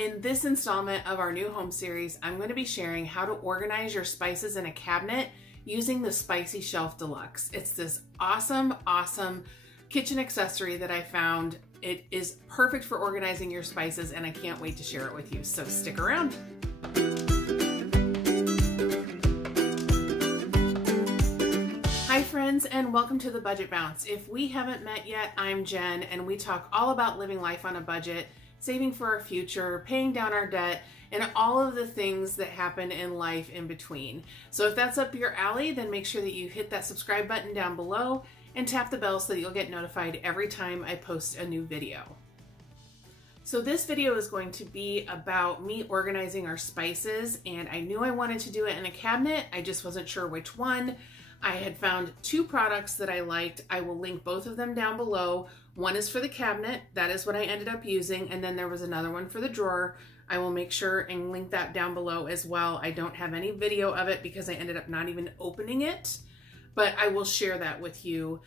In this installment of our new home series, I'm going to be sharing how to organize your spices in a cabinet using the Spicy Shelf Deluxe. It's this awesome kitchen accessory that I found. It is perfect for organizing your spices, and I can't wait to share it with you, so stick around. Hi friends, and welcome to the Budget Bounce. If we haven't met yet, I'm Jen, and we talk all about living life on a budget, saving for our future, paying down our debt, and all of the things that happen in life in between. So if that's up your alley, then make sure that you hit that subscribe button down below and tap the bell so that you'll get notified every time I post a new video. So this video is going to be about me organizing our spices, and I knew I wanted to do it in a cabinet. I just wasn't sure which one. I had found two products that I liked. I will link both of them down below. One is for the cabinet. That is what I ended up using. And then there was another one for the drawer. I will make sure and link that down below as well. I don't have any video of it because I ended up not even opening it, but I will share that with you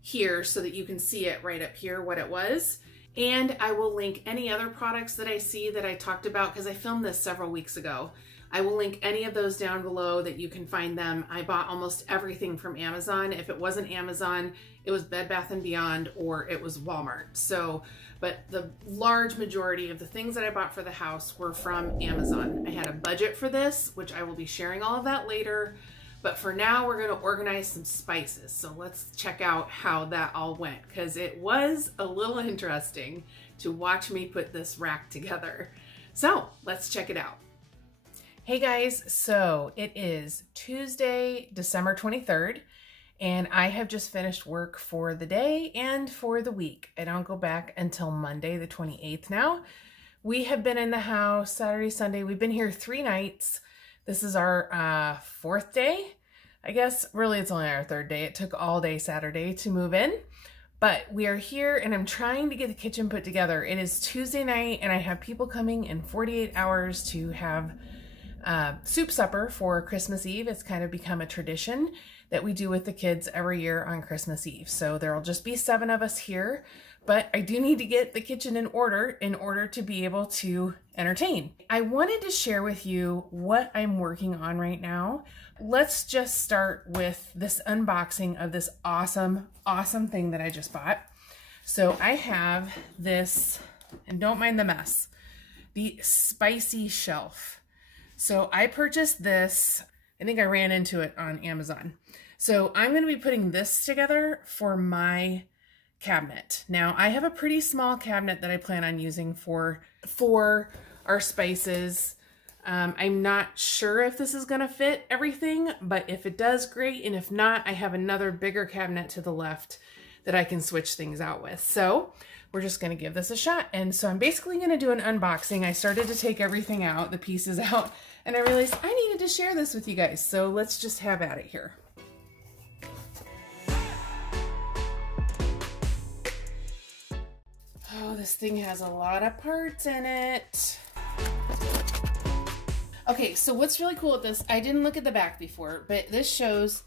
here so that you can see it right up here, what it was. And I will link any other products that I see that I talked about because I filmed this several weeks ago. I will link any of those down below that you can find them. I bought almost everything from Amazon. If it wasn't Amazon, it was Bed Bath & Beyond or it was Walmart. So, but the large majority of the things that I bought for the house were from Amazon. I had a budget for this, which I will be sharing all of that later. But for now, we're gonna organize some spices. So let's check out how that all went, because it was a little interesting to watch me put this rack together. So let's check it out. Hey guys, so it is Tuesday, December 23rd, and I have just finished work for the day and for the week. I don't go back until Monday, the 28th now. We have been in the house Saturday, Sunday. We've been here 3 nights. This is our 4th day. I guess really it's only our 3rd day. It took all day Saturday to move in, but we are here and I'm trying to get the kitchen put together. It is Tuesday night and I have people coming in 48 hours to have soup supper for Christmas Eve. It's kind of become a tradition that we do with the kids every year on Christmas Eve. So there'll just be 7 of us here, but I do need to get the kitchen in order to be able to entertain. I wanted to share with you what I'm working on right now. Let's just start with this unboxing of this awesome thing that I just bought. So I have this, and don't mind the mess, the Spicy Shelf. So I purchased this, I think I ran into it on Amazon. So I'm going to be putting this together for my cabinet. Now I have a pretty small cabinet that I plan on using for our spices. I'm not sure if this is going to fit everything, but if it does, great. And if not, I have another bigger cabinet to the left that I can switch things out with. So we're just going to give this a shot. And so I'm basically going to do an unboxing. I started to take everything out, the pieces out, and I realized I needed to share this with you guys. So let's just have at it here. Oh, this thing has a lot of parts in it. Okay, so what's really cool with this, I didn't look at the back before, but this shows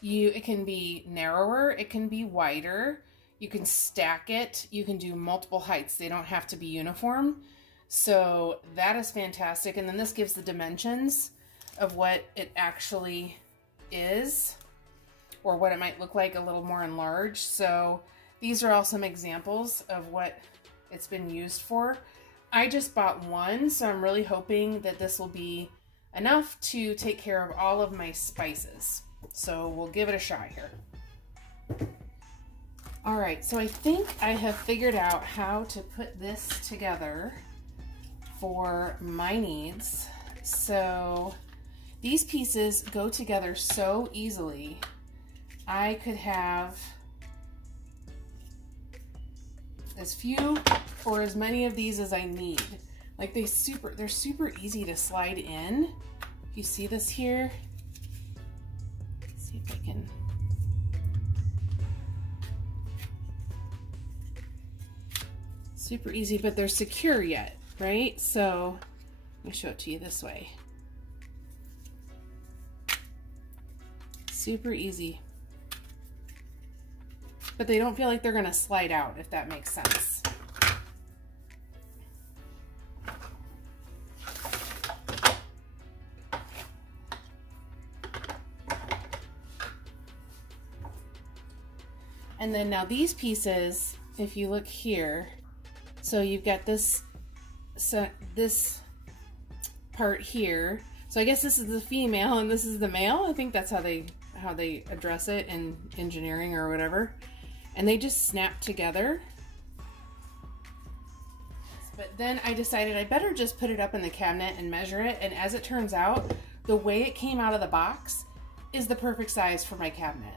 you, it can be narrower, it can be wider. You can stack it. You can do multiple heights. They don't have to be uniform. So that is fantastic. And then this gives the dimensions of what it actually is, or what it might look like a little more enlarged. So these are all some examples of what it's been used for. I just bought one, so I'm really hoping that this will be enough to take care of all of my spices. So we'll give it a shot here. All right, so I think I have figured out how to put this together for my needs. So these pieces go together so easily. I could have as few or as many of these as I need. Like they're super easy to slide in. You see this here? Let's see if I can. Super easy, but they're secure yet, right? So let me show it to you this way. Super easy. But they don't feel like they're gonna slide out, if that makes sense. And then now these pieces, if you look here, so you've got this part here. So I guess this is the female and this is the male. I think that's how they address it in engineering or whatever. And they just snap together. But then I decided I better just put it up in the cabinet and measure it. And as it turns out, the way it came out of the box is the perfect size for my cabinet.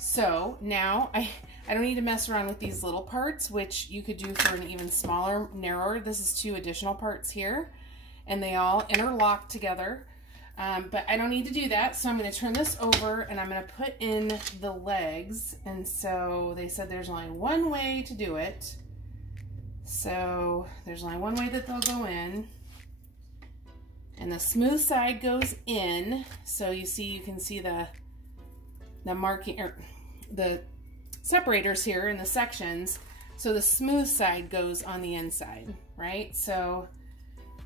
So now I don't need to mess around with these little parts, which you could do for an even smaller, narrower. This is 2 additional parts here, and they all interlock together. But I don't need to do that, so I'm going to turn this over and I'm going to put in the legs. And so they said there's only one way to do it. So there's only one way that they'll go in. And the smooth side goes in. So you can see the marking, or the separators here in the sections. So the smooth side goes on the inside, right? So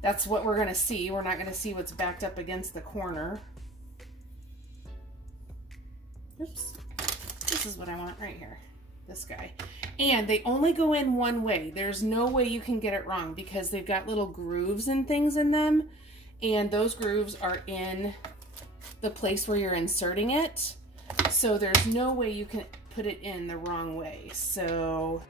that's what we're gonna see. We're not gonna see what's backed up against the corner. Oops, this is what I want right here, this guy. And they only go in one way. There's no way you can get it wrong because they've got little grooves and things in them. And those grooves are in the place where you're inserting it. So there's no way you can put it in the wrong way. So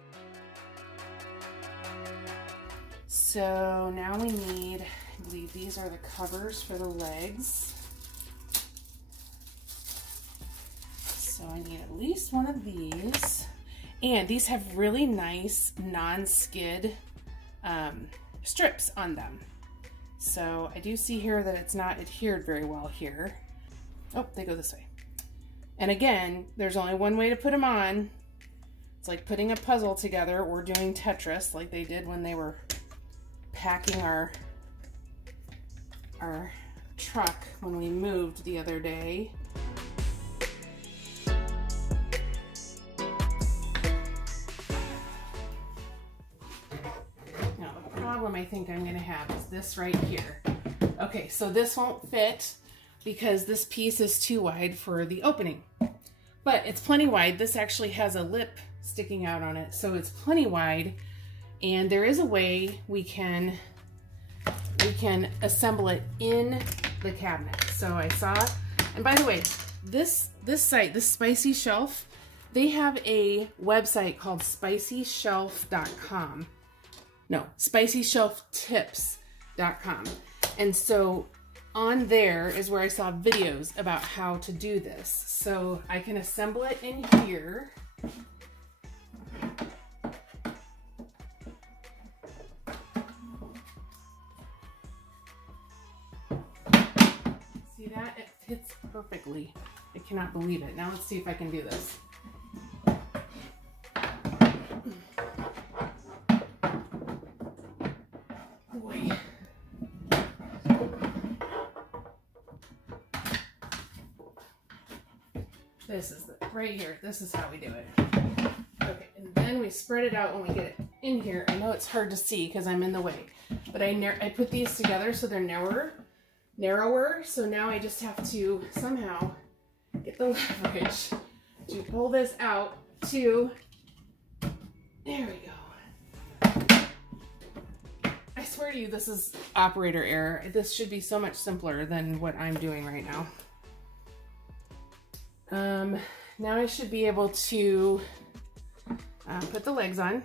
now we need, I believe these are the covers for the legs. So I need at least one of these. And these have really nice non-skid strips on them. So I do see here that it's not adhered very well here. Oh, they go this way. And again, there's only one way to put them on. It's like putting a puzzle together or doing Tetris like they did when they were packing our truck when we moved the other day. Now the problem I think I'm going to have is this right here. Okay, so this won't fit because this piece is too wide for the opening. But it's plenty wide. This actually has a lip sticking out on it, so it's plenty wide. And there is a way we can assemble it in the cabinet. So I saw, and by the way, this site, this Spicy Shelf, they have a website called spicyshelf.com. No, spicyshelftips.com. And so on there is where I saw videos about how to do this. So I can assemble it in here. See that? It fits perfectly. I cannot believe it. Now let's see if I can do this. Boy. This is right here. This is how we do it. Okay, and then we spread it out when we get it in here. I know it's hard to see because I'm in the way, but I put these together so they're narrower. So now I just have to somehow get the leverage to pull this out to, there we go. I swear to you, this is operator error. This should be so much simpler than what I'm doing right now. Now I should be able to put the legs on.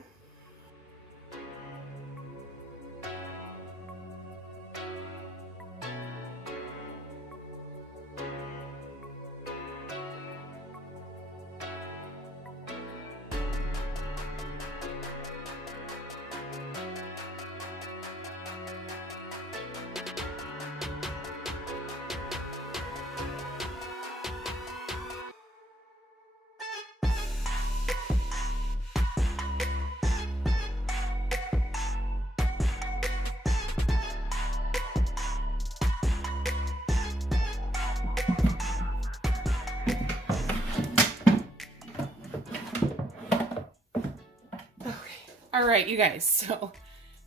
All right, you guys, so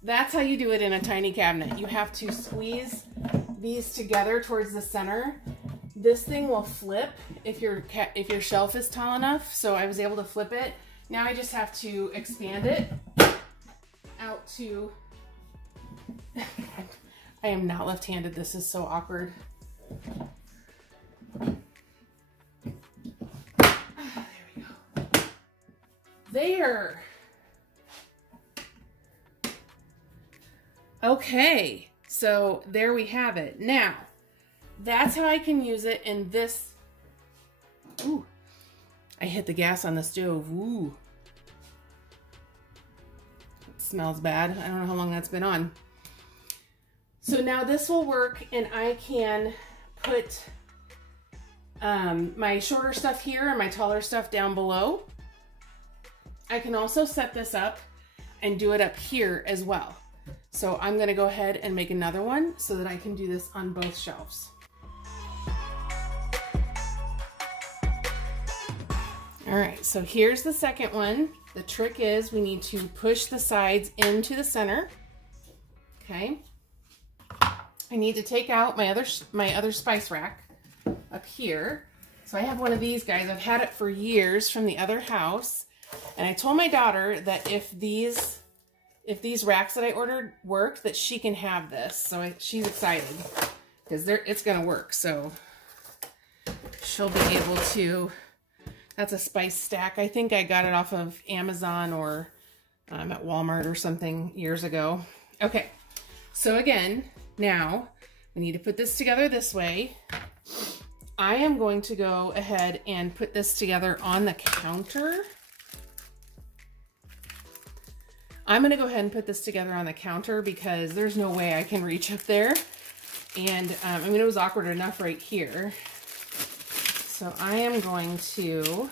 that's how you do it in a tiny cabinet. You have to squeeze these together towards the center. this thing will flip if your shelf is tall enough. So I was able to flip it. Now I just have to expand it out to, I am not left-handed. This is so awkward. There we go. There. Okay, so there we have it. Now, that's how I can use it in this. Ooh, I hit the gas on the stove. Ooh. It smells bad. I don't know how long that's been on. So now this will work, and I can put my shorter stuff here and my taller stuff down below. I can also set this up and do it up here as well. So I'm gonna go ahead and make another one so that I can do this on both shelves. All right, so here's the second one. The trick is we need to push the sides into the center. Okay. I need to take out my other spice rack up here. So I have one of these guys. I've had it for years from the other house. And I told my daughter that if these racks that I ordered work, that she can have this. So she's excited because it's gonna work. So she'll be able to. That's a spice stack. I think I got it off of Amazon or at Walmart or something years ago. Okay, so again, now we need to put this together this way. I am going to go ahead and put this together on the counter. I'm gonna go ahead and put this together on the counter because there's no way I can reach up there. And I mean, it was awkward enough right here. So I am going to,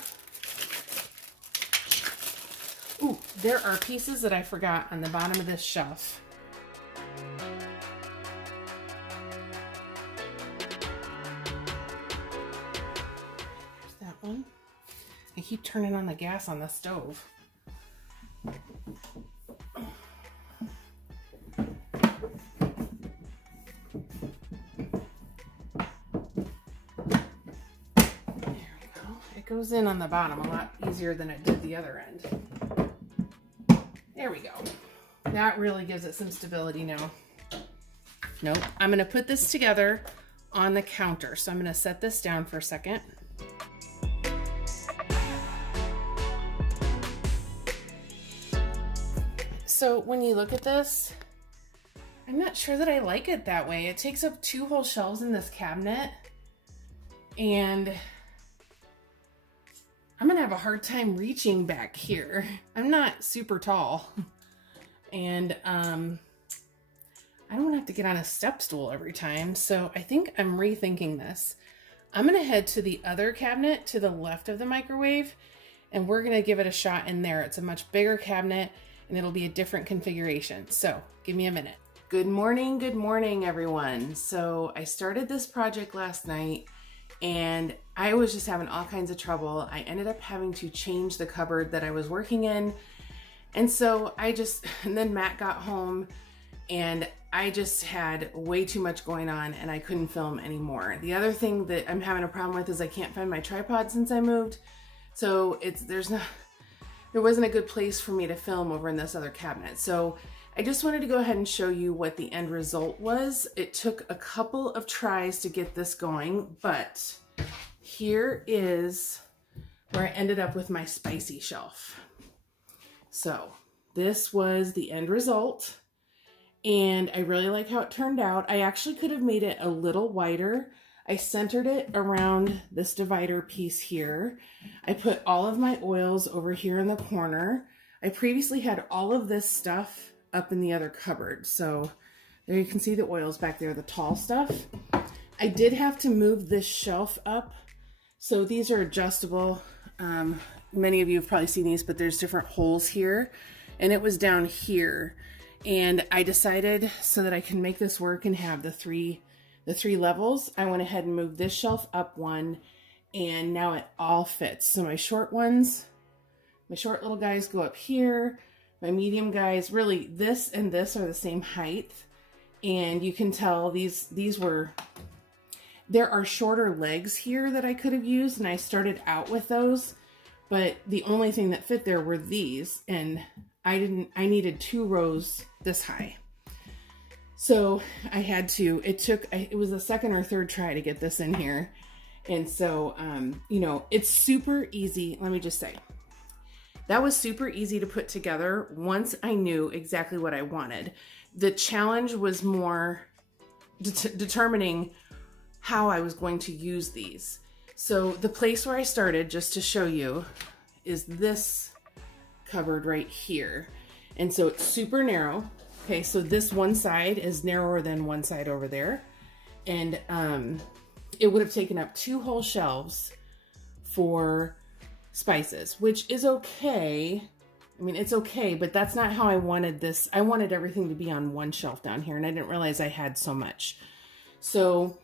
ooh, there are pieces that I forgot on the bottom of this shelf. There's that one. I keep turning on the gas on the stove. Goes in on the bottom a lot easier than it did the other end. There we go. That really gives it some stability now. Nope. I'm going to put this together on the counter. So I'm going to set this down for a second. So when you look at this, I'm not sure that I like it that way. It takes up 2 whole shelves in this cabinet, and I'm gonna have a hard time reaching back here. I'm not super tall, and I don't want to have to get on a step stool every time, so I think I'm rethinking this. I'm gonna head to the other cabinet to the left of the microwave, and we're gonna give it a shot in there. It's a much bigger cabinet, and it'll be a different configuration. So give me a minute. Good morning, everyone. So I started this project last night, and I was just having all kinds of trouble. I ended up having to change the cupboard that I was working in. And so and then Matt got home, and I just had way too much going on, and I couldn't film anymore. The other thing that I'm having a problem with is I can't find my tripod since I moved. So there wasn't a good place for me to film over in this other cabinet. So I just wanted to go ahead and show you what the end result was. It took a couple of tries to get this going, but here is where I ended up with my spicy shelf. So this was the end result, and I really like how it turned out. I actually could have made it a little wider. I centered it around this divider piece here. I put all of my oils over here in the corner. I previously had all of this stuff up in the other cupboard. So there you can see the oils back there, the tall stuff. I did have to move this shelf up. So these are adjustable. Many of you have probably seen these, but there's different holes here, and it was down here. And I decided, so that I can make this work and have the three levels, I went ahead and moved this shelf up one, and now it all fits. So my short ones, my short little guys go up here. My medium guys, really this and this are the same height, and you can tell these were, There are shorter legs here that I could have used, and I started out with those, but the only thing that fit there were these, and I needed 2 rows this high. So I had to, it was the second or third try to get this in here. And so, you know, it's super easy. Let me just say, that was super easy to put together once I knew exactly what I wanted. The challenge was more determining how I was going to use these. So the place where I started, just to show you, is this cupboard right here. And so it's super narrow. Okay, so this one side is narrower than one side over there. And it would have taken up 2 whole shelves for spices, which is okay. I mean, it's okay, but that's not how I wanted this. I wanted everything to be on one shelf down here, and I didn't realize I had so much. So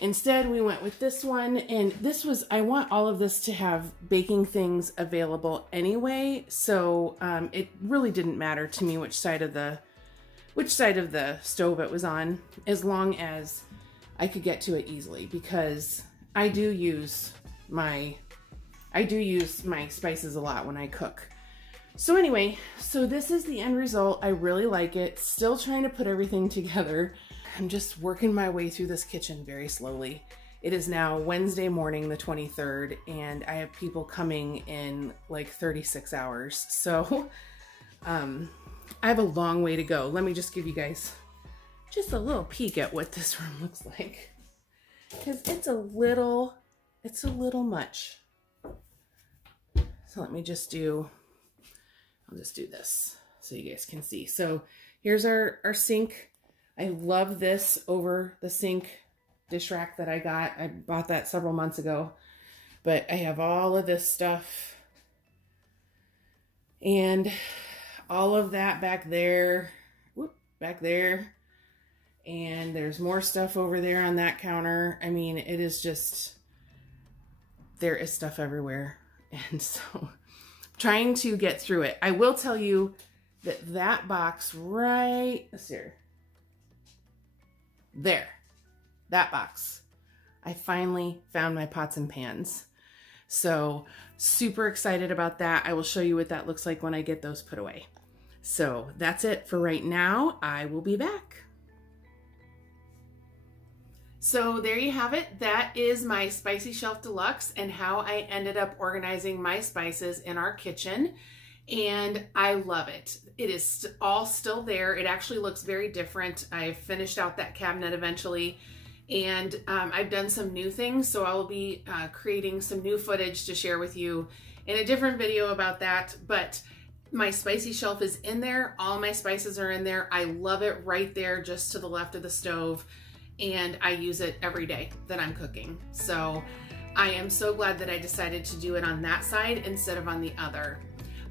instead we went with this one, and this was, I want all of this to have baking things available anyway. So it really didn't matter to me which side of the stove it was on, as long as I could get to it easily, because I do use my spices a lot when I cook. So anyway, so this is the end result. I really like it. Still trying to put everything together. I'm just working my way through this kitchen very slowly. It is now Wednesday morning, the 23rd, and I have people coming in like 36 hours. So I have a long way to go. Let me just give you guys just a little peek at what this room looks like, because it's a little much. So let me just I'll just do this so you guys can see. So here's our sink. I love this over the sink dish rack that I got. I bought that several months ago, but I have all of this stuff and all of that back there, back there. And there's more stuff over there on that counter. I mean, it is just, there is stuff everywhere. And so trying to get through it. I will tell you that that box right there, that box, I finally found my pots and pans. So super excited about that. I will show you what that looks like when I get those put away. So that's it for right now. I will be back. So there you have it. That is my Spicy Shelf Deluxe and how I ended up organizing my spices in our kitchen. And I love it. It is all still there. It actually looks very different. I finished out that cabinet eventually, and I've done some new things. So I will be creating some new footage to share with you in a different video about that. But my spicy shelf is in there. All my spices are in there. I love it right there just to the left of the stove. And I use it every day that I'm cooking. So I am so glad that I decided to do it on that side instead of on the other.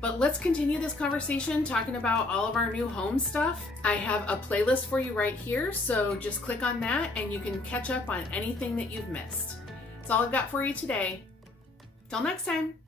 But let's continue this conversation talking about all of our new home stuff. I have a playlist for you right here, so just click on that and you can catch up on anything that you've missed. That's all I've got for you today. Till next time.